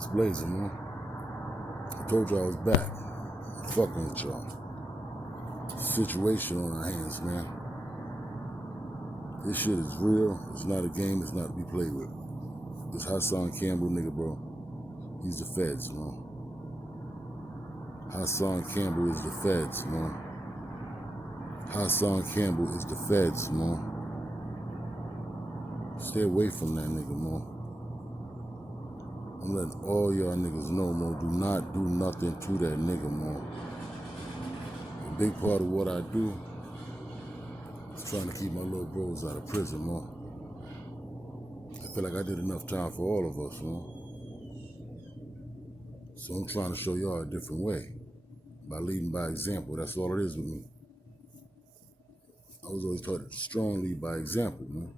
It's blazing, man. I told y'all I was back. I'm fucking with y'all. Situation on our hands, man. This shit is real. It's not a game. It's not to be played with. This Hassan Campbell nigga, bro. He's the feds, man. Hassan Campbell is the feds, man. Hassan Campbell is the feds, man. Stay away from that nigga, man. I'm letting all y'all niggas know, man. Do not do nothing to that nigga, man. A big part of what I do is trying to keep my little bros out of prison, man. I feel like I did enough time for all of us, man. So I'm trying to show y'all a different way. By leading by example, that's all it is with me. I was always taught to strong lead by example, man.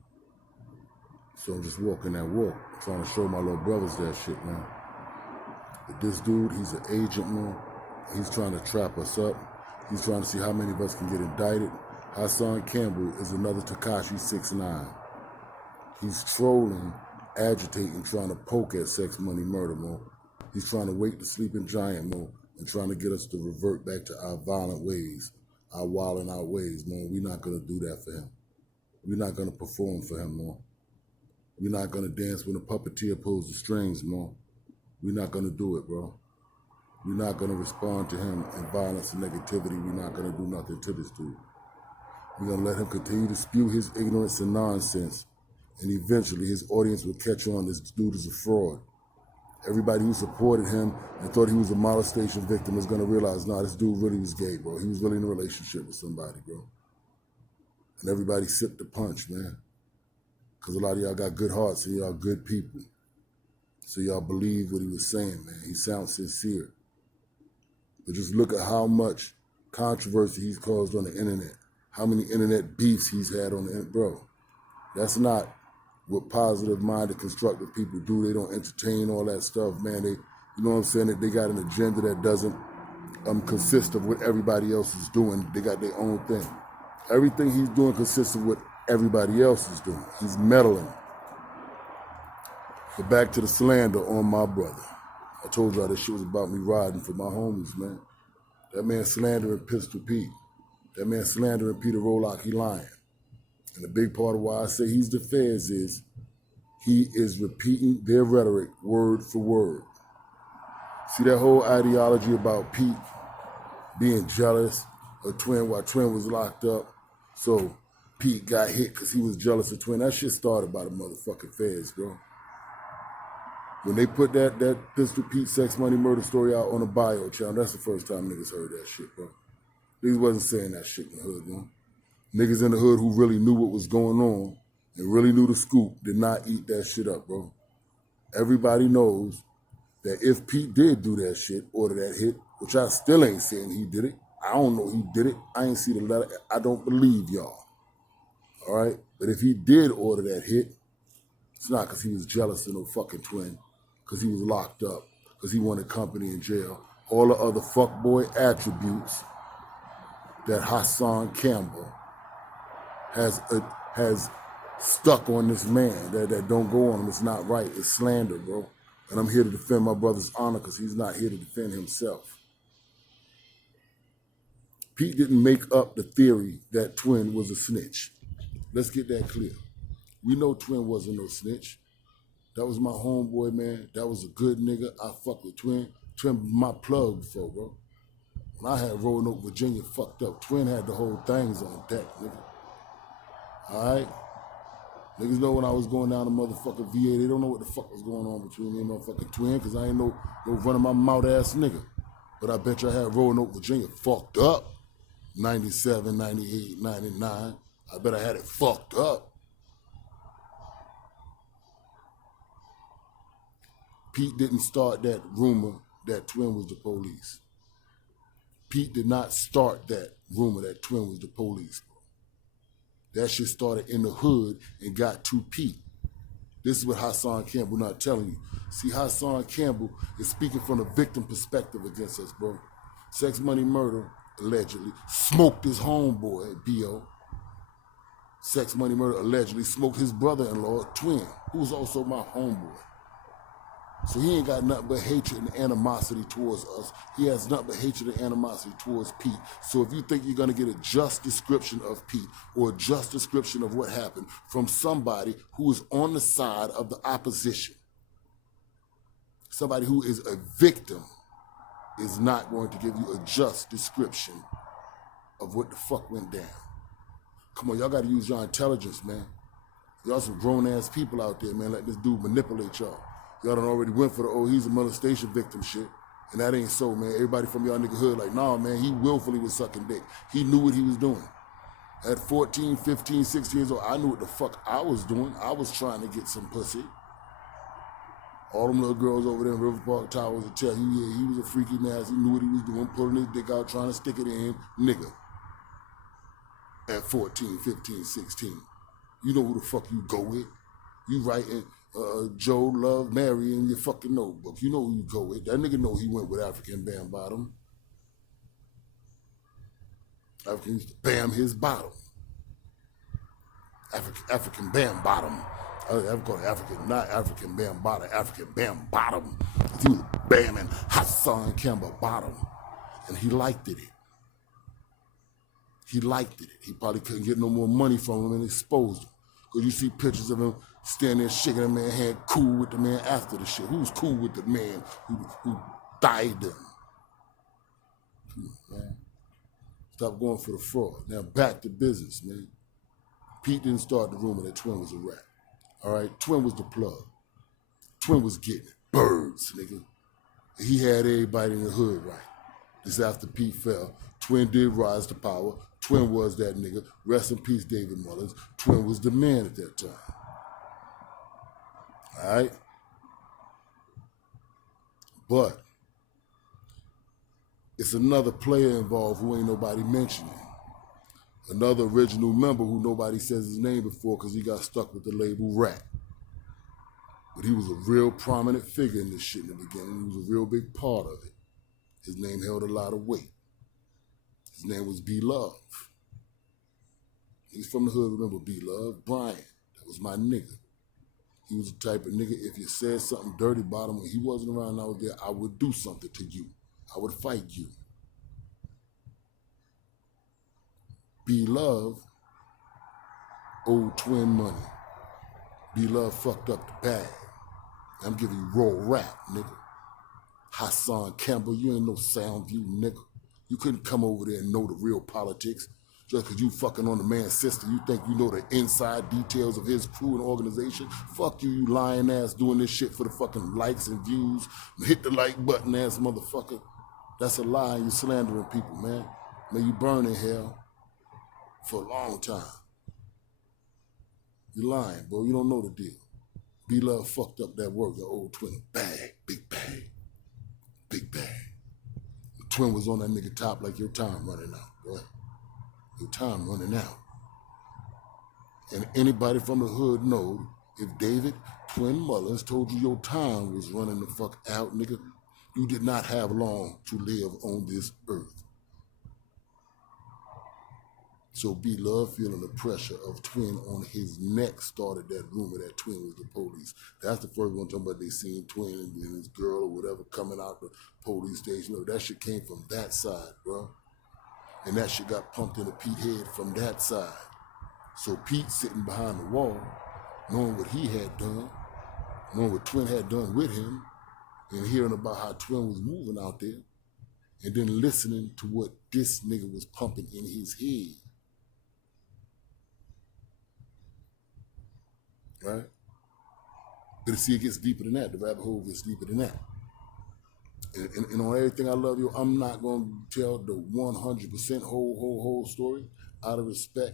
So I'm just walking that walk, trying to show my little brothers that shit, man. But this dude, he's an agent, man. He's trying to trap us up. He's trying to see how many of us can get indicted. Hassan Campbell is another Tekashi 6ix9ine. He's trolling, agitating, trying to poke at sex, money, murder, man. He's trying to wake the sleeping giant, man, and trying to get us to revert back to our violent ways, our wilding out ways, man. We're not going to do that for him. We're not going to perform for him, man. We're not going to dance when a puppeteer pulls the strings, man. We're not going to do it, bro. We're not going to respond to him in violence and negativity. We're not going to do nothing to this dude. We're going to let him continue to spew his ignorance and nonsense. And eventually his audience will catch on this dude is a fraud. Everybody who supported him and thought he was a molestation victim is going to realize, nah, this dude really was gay, bro. He was really in a relationship with somebody, bro. And everybody sipped the punch, man. Because a lot of y'all got good hearts and y'all good people. So y'all believe what he was saying, man. He sounds sincere. But just look at how much controversy he's caused on the internet. How many internet beefs he's had on the internet. Bro, that's not what positive-minded, constructive people do. They don't entertain all that stuff, man. They, you know what I'm saying? They got an agenda that doesn't consist of what everybody else is doing. They got their own thing. Everything he's doing consists of what everybody else is doing. He's meddling. But back to the slander on my brother. I told y'all this shit was about me riding for my homies, man. That man slandering Pistol Pete. That man slandering Peter Rolock, he lying. And the big part of why I say he's the feds is he is repeating their rhetoric word for word. See that whole ideology about Pete being jealous of Twin while Twin was locked up? So Pete got hit because he was jealous of Twin. That shit started by the motherfucking feds, bro. When they put that Pistol Pete sex, money, murder story out on a bio channel, that's the first time niggas heard that shit, bro. Niggas wasn't saying that shit in the hood, man. Niggas in the hood who really knew what was going on and really knew the scoop did not eat that shit up, bro. Everybody knows that if Pete did do that shit, order that hit, which I still ain't saying he did it. I don't know he did it. I ain't see the letter. I don't believe y'all. All right? But if he did order that hit, it's not because he was jealous of no fucking Twin, because he was locked up, because he wanted company in jail. All the other fuckboy attributes that Hassan Campbell has stuck on this man that don't go on him. It's not right. It's slander, bro. And I'm here to defend my brother's honor because he's not here to defend himself. Pete didn't make up the theory that Twin was a snitch. Let's get that clear. We know Twin wasn't no snitch. That was my homeboy, man. That was a good nigga. I fuck with Twin. Twin was my plug before, bro. When I had Roanoke, Virginia fucked up, Twin had the whole things on deck, nigga. All right? Niggas know when I was going down to motherfucking VA, they don't know what the fuck was going on between me and motherfucking Twin, because I ain't no running my mouth ass nigga. But I bet you I had Roanoke, Virginia fucked up. 97, 98, 99. I bet I had it fucked up. Pete didn't start that rumor that Twin was the police. Pete did not start that rumor that Twin was the police. That shit started in the hood and got to Pete. This is what Hassan Campbell not telling you. See, Hassan Campbell is speaking from the victim perspective against us, bro. Sex, money, murder, allegedly, smoked his homeboy, B.O. Sex, money, murder, allegedly smoked his brother-in-law, Twin, who was also my homeboy. So he ain't got nothing but hatred and animosity towards us. He has nothing but hatred and animosity towards Pete. So if you think you're gonna get a just description of Pete or a just description of what happened from somebody who is on the side of the opposition, somebody who is a victim is not going to give you a just description of what the fuck went down. Come on, y'all gotta use your intelligence, man. Y'all some grown-ass people out there, man. Let this dude manipulate y'all. Y'all done already went for the, oh, he's a molestation victim shit. And that ain't so, man. Everybody from y'all nigga hood like, nah, man, he willfully was sucking dick. He knew what he was doing. At 14, 15, 16 years old, I knew what the fuck I was doing. I was trying to get some pussy. All them little girls over there in River Park Towers will tell you, yeah, he was a freaky ass. He knew what he was doing, pulling his dick out, trying to stick it in, nigga. At 14, 15, 16. You know who the fuck you go with. You writing Joe, Love, Mary in your fucking notebook. You know who you go with. That nigga know he went with African Bam Bottom. African used to bam his bottom. African Bam Bottom. I call it African, not African Bam Bottom, African Bam Bottom. He was bamming Hassan Campbell bottom. And he liked it. He liked it. He probably couldn't get no more money from him and exposed him. Because you see pictures of him standing there shaking the man's hand, cool with the man after the shit. Who's cool with the man who died him? Come on, man. Stop going for the fraud. Now back to business, man. Pete didn't start the rumor that Twin was a rat. All right? Twin was the plug. Twin was getting it. Birds, nigga. He had everybody in the hood right. This after Pete fell. Twin did rise to power. Twin was that nigga. Rest in peace, David Mullins. Twin was the man at that time. All right? But it's another player involved who ain't nobody mentioning. Another original member who nobody says his name before because he got stuck with the label Rat. But he was a real prominent figure in this shit in the beginning. He was a real big part of it. His name held a lot of weight. His name was B-Love. He's from the hood, remember B-Love? Brian, that was my nigga. He was the type of nigga, if you said something dirty about him when he wasn't around out there, I would do something to you. I would fight you. B-Love owed Twin money. B-Love fucked up the bag. I'm giving you raw rap, nigga. Hassan Campbell, you ain't no sound view, nigga. You couldn't come over there and know the real politics. Just because you fucking on the man's sister, you think you know the inside details of his crew and organization? Fuck you, you lying ass doing this shit for the fucking likes and views. Hit the like button ass motherfucker. That's a lie. You're slandering people, man. May you burn in hell for a long time. You're lying, bro. You don't know the deal. B-Love fucked up that work, the old Twin. Bag, big bag, big bag. The Twin was on that nigga top like your time running out, boy. Your time running out. And anybody from the hood knows if David Twin Mullins told you your time was running the fuck out, nigga, you did not have long to live on this earth. So B-Love feeling the pressure of Twin on his neck started that rumor that Twin was the police. That's the first one talking about they seen Twin and his girl or whatever coming out the police station. That shit came from that side, bro. And that shit got pumped into Pete's head from that side. So Pete sitting behind the wall, knowing what he had done, knowing what Twin had done with him, and hearing about how Twin was moving out there, and then listening to what this nigga was pumping in his head. Right? But see, it gets deeper than that. The rabbit hole gets deeper than that. And on everything I love you, I'm not going to tell the 100% whole story out of respect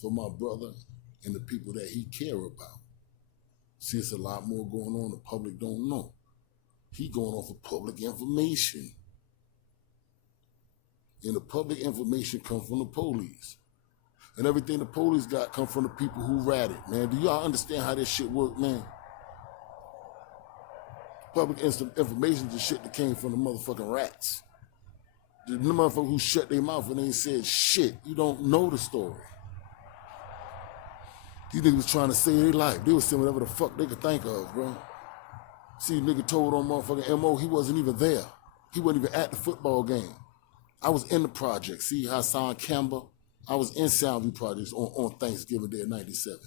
for my brother and the people that he care about. See, it's a lot more going on the public don't know. He going off of public information. And the public information comes from the police. And everything the police got come from the people who ratted, man. Do y'all understand how this shit work, man? Public information is the shit that came from the motherfucking rats. The motherfuckers who shut their mouth and ain't said shit. You don't know the story. These niggas was trying to save their life. They was saying whatever the fuck they could think of, bro. See, nigga told on motherfucking MO he wasn't even there. He wasn't even at the football game. I was in the project. See, Hassan Campbell, I was in Soundview Projects on Thanksgiving Day of 97.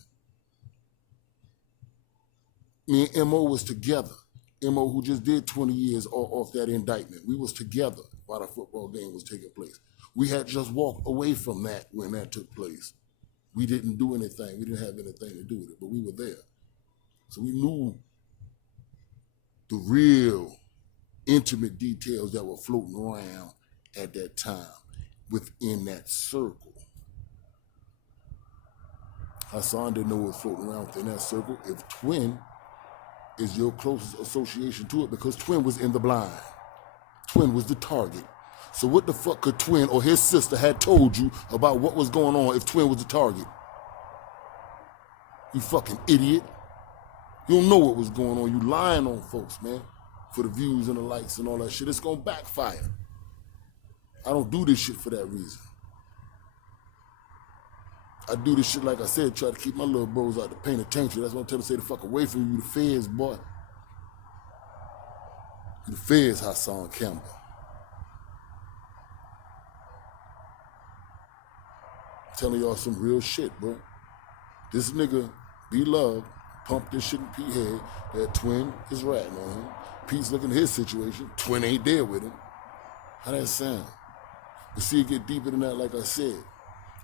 Me and MO was together. MO, who just did 20 years off that indictment. We was together while the football game was taking place. We had just walked away from that when that took place. We didn't do anything. We didn't have anything to do with it, but we were there. So we knew the real intimate details that were floating around at that time within that circle. Hassan didn't know what was floating around within that circle. If Twin is your closest association to it, because Twin was in the blind. Twin was the target. So what the fuck could Twin or his sister had told you about what was going on if Twin was the target? You fucking idiot. You don't know what was going on. You lying on folks, man, for the views and the likes and all that shit. It's gonna backfire. I don't do this shit for that reason. I do this shit, like I said, try to keep my little bros out the penitentiary. That's what I'm telling them, stay the fuck away from you, the feds, boy. You the feds, Hassan Campbell. I'm telling y'all some real shit, bro. This nigga, B-Love, pumped this shit in Pete head that Twin is ratting on him. Pete's looking at his situation. Twin ain't there with him. How that sound? But see, it get deeper than that, like I said.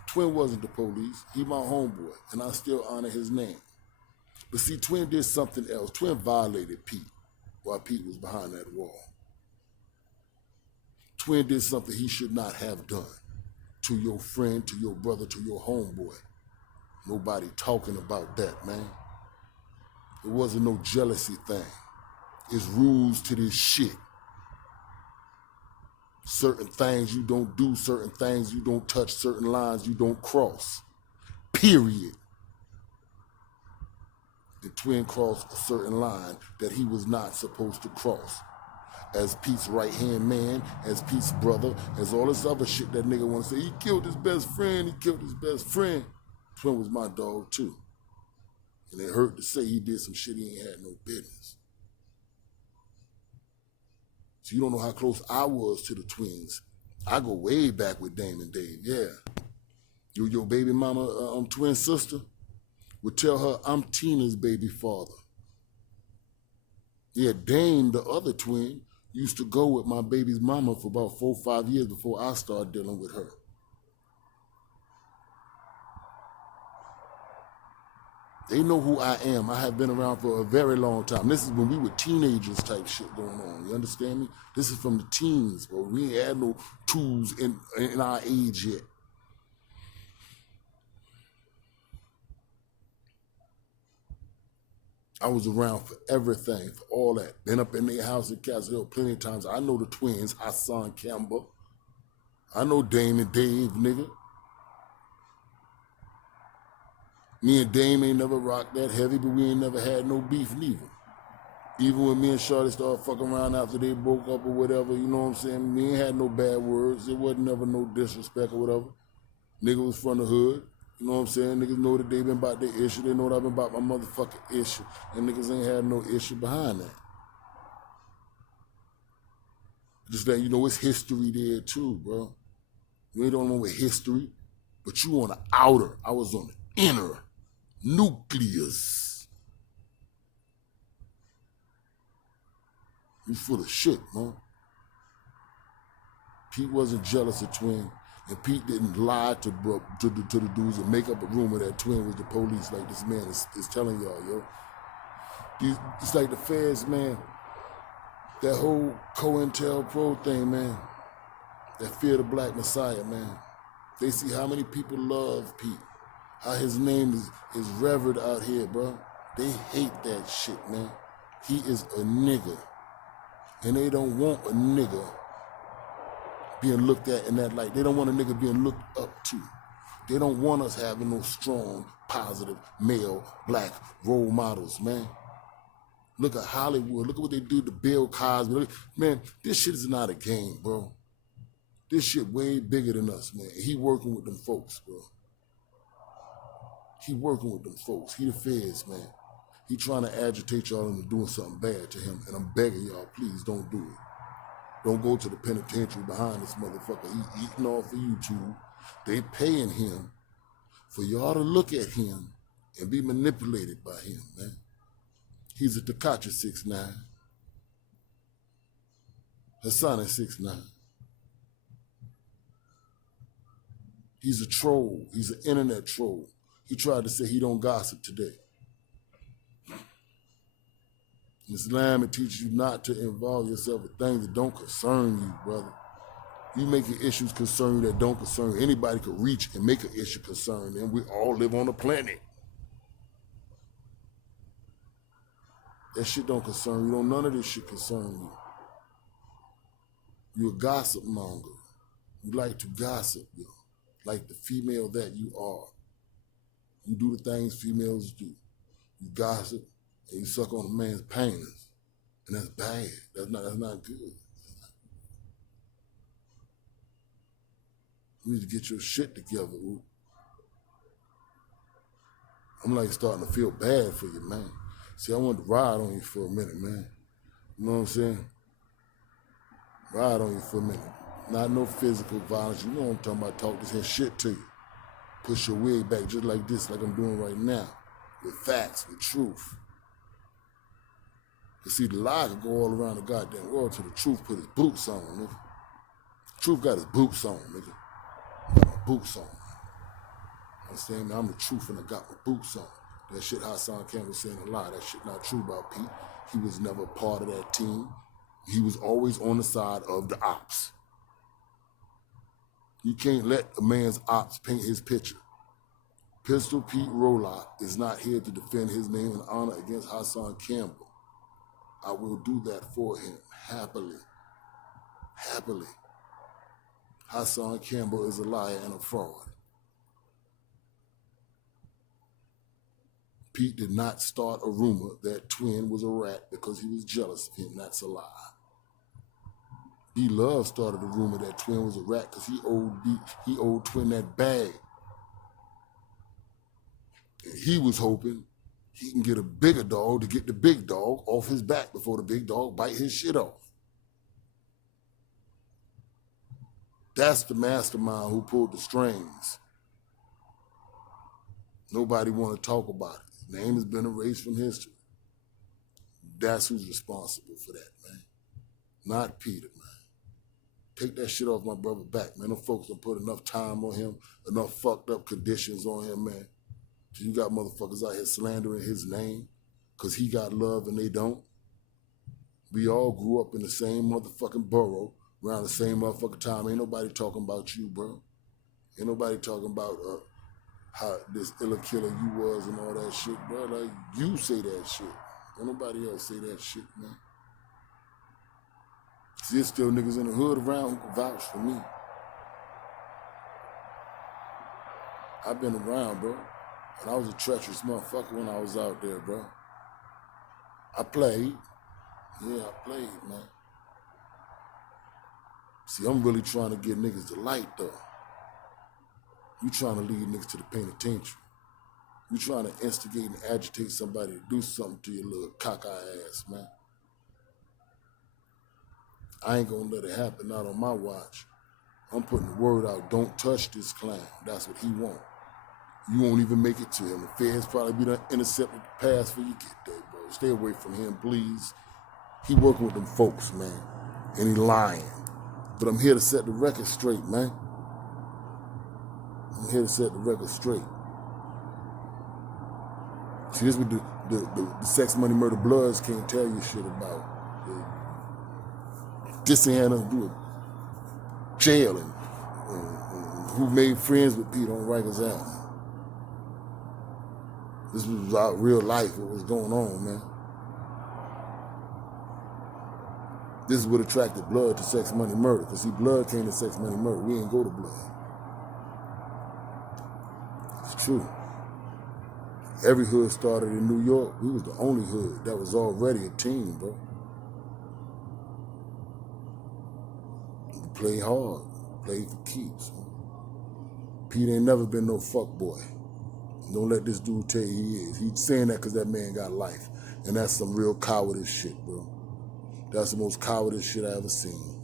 Twin wasn't the police. He my homeboy, and I still honor his name. But see, Twin did something else. Twin violated Pete while Pete was behind that wall. Twin did something he should not have done to your friend, to your brother, to your homeboy. Nobody talking about that, man. It wasn't no jealousy thing. It's rules to this shit. Certain things you don't do, certain things you don't touch, certain lines you don't cross. Period. The Twin crossed a certain line that he was not supposed to cross. As Pete's right-hand man, as Pete's brother, as all this other shit that nigga want to say, he killed his best friend, he killed his best friend. Twin was my dog too. And it hurt to say he did some shit he ain't had no business. So you don't know how close I was to the twins. I go way back with Dame and Dave, yeah. Your baby mama, twin sister, would tell her I'm Tina's baby father. Yeah, Dame, the other twin, used to go with my baby's mama for about 4 or 5 years before I started dealing with her. They know who I am. I have been around for a very long time. This is when we were teenagers type shit going on. You understand me? This is from the teens, bro. We ain't had no tools in our age yet. I was around for everything, for all that. Been up in their house in Castle Hill plenty of times. I know the twins, Hassan Campbell. I know Dame and Dave, nigga. Me and Dame ain't never rocked that heavy, but we ain't never had no beef neither. Even when me and Shorty started fucking around after they broke up or whatever, you know what I'm saying? We ain't had no bad words. It wasn't never no disrespect or whatever. Nigga was from the hood. You know what I'm saying? Niggas know that they been about their issue. They know that I've been about my motherfucking issue. And niggas ain't had no issue behind that. Just that, you know, it's history there too, bro. You ain't on no with history, but you on the outer. I was on the inner nucleus. You full of shit, man. Pete wasn't jealous of Twin, and Pete didn't lie to the dudes and make up a rumor that Twin was the police like this man is telling y'all, yo. It's like the feds, man. That whole COINTELPRO thing, man. That fear the black messiah, man. They see how many people love Pete. How his name is revered out here, bro. They hate that shit, man. He is a nigga. And they don't want a nigga being looked at in that light. They don't want a nigga being looked up to. They don't want us having no strong, positive, male, black role models, man. Look at Hollywood. Look at what they do to Bill Cosby. Man, this shit is not a game, bro. This shit way bigger than us, man. He working with them folks, bro. He working with them folks. He the feds, man. He trying to agitate y'all into doing something bad to him, and I'm begging y'all, please don't do it. Don't go to the penitentiary behind this motherfucker. He eating off of YouTube. They paying him for y'all to look at him and be manipulated by him, man. He's a Tekashi 6ix9ine. Hassan is 6ix9ine. He's a troll. He's an internet troll. He tried to say he don't gossip today. Islam, it teaches you not to involve yourself with things that don't concern you, brother. You making issues concern you that don't concern you. Anybody could reach and make an issue concern them. We all live on the planet. That shit don't concern you. None of this shit concern you. You're a gossip monger. You like to gossip, yo. Like the female that you are. You do the things females do. You gossip and you suck on a man's penis. And that's bad. That's not good. You need to get your shit together, Ooh. I'm like starting to feel bad for you, man. See, I wanted to ride on you for a minute, man. You know what I'm saying? Ride on you for a minute. Not no physical violence. You know what I'm talking about. Talk this here shit to you. Push your wig back just like this, like I'm doing right now. With facts, with truth. You see, the lie could go all around the goddamn world till the truth put his boots on, nigga. Truth got his boots on, nigga. Got my boots on. Understand me? I'm the truth and I got my boots on. That shit Hassan Campbell saying a lie. That shit not true about Pete. He was never part of that team. He was always on the side of the ops. You can't let a man's ops paint his picture. Pistol Pete Rolock is not here to defend his name and honor against Hassan Campbell. I will do that for him, happily. Happily. Hassan Campbell is a liar and a fraud. Pete did not start a rumor that Twin was a rat because he was jealous of him. That's a lie. B-Love started a rumor that Twin was a rat because he owed Twin that bag. And he was hoping he can get a bigger dog to get the big dog off his back before the big dog bite his shit off. That's the mastermind who pulled the strings. Nobody want to talk about it. His name has been erased from history. That's who's responsible for that, man. Not Peter, man. Take that shit off my brother back, man. Them folks done put enough time on him, enough fucked up conditions on him, man. So you got motherfuckers out here slandering his name because he got love and they don't. We all grew up in the same motherfucking borough around the same motherfucking time. Ain't nobody talking about you, bro. Ain't nobody talking about how this illa killer you was and all that shit, bro. Like, you say that shit. Don't nobody else say that shit, man. See, there's still niggas in the hood around who can vouch for me. I've been around, bro. And I was a treacherous motherfucker when I was out there, bro. I played. Yeah, I played, man. See, I'm really trying to get niggas to light, though. You trying to lead niggas to the penitentiary. You trying to instigate and agitate somebody to do something to your little cockeyed ass, man. I ain't gonna let it happen, not on my watch. I'm putting the word out, don't touch this clown. That's what he want. You won't even make it to him. The feds probably be done intercepted the pass before you get there, bro. Stay away from him, please. He working with them folks, man. And he lying. But I'm here to set the record straight, man. I'm here to set the record straight. See, this is what the sex, money, murder, bloods can't tell you shit about. This ain't had nothing to do with jail and who made friends with Pete on Rikers Island. This was about real life, what was going on, man. This is what attracted blood to sex, money, murder. Because see, blood came to sex, money, murder. We ain't go to blood. It's true. Every hood started in New York. We was the only hood that was already a team, bro. We played hard. Played for keeps. Pete ain't never been no fuck boy. Don't let this dude tell you he is. He's saying that because that man got life. And that's some real cowardice shit, bro. That's the most cowardice shit I ever seen.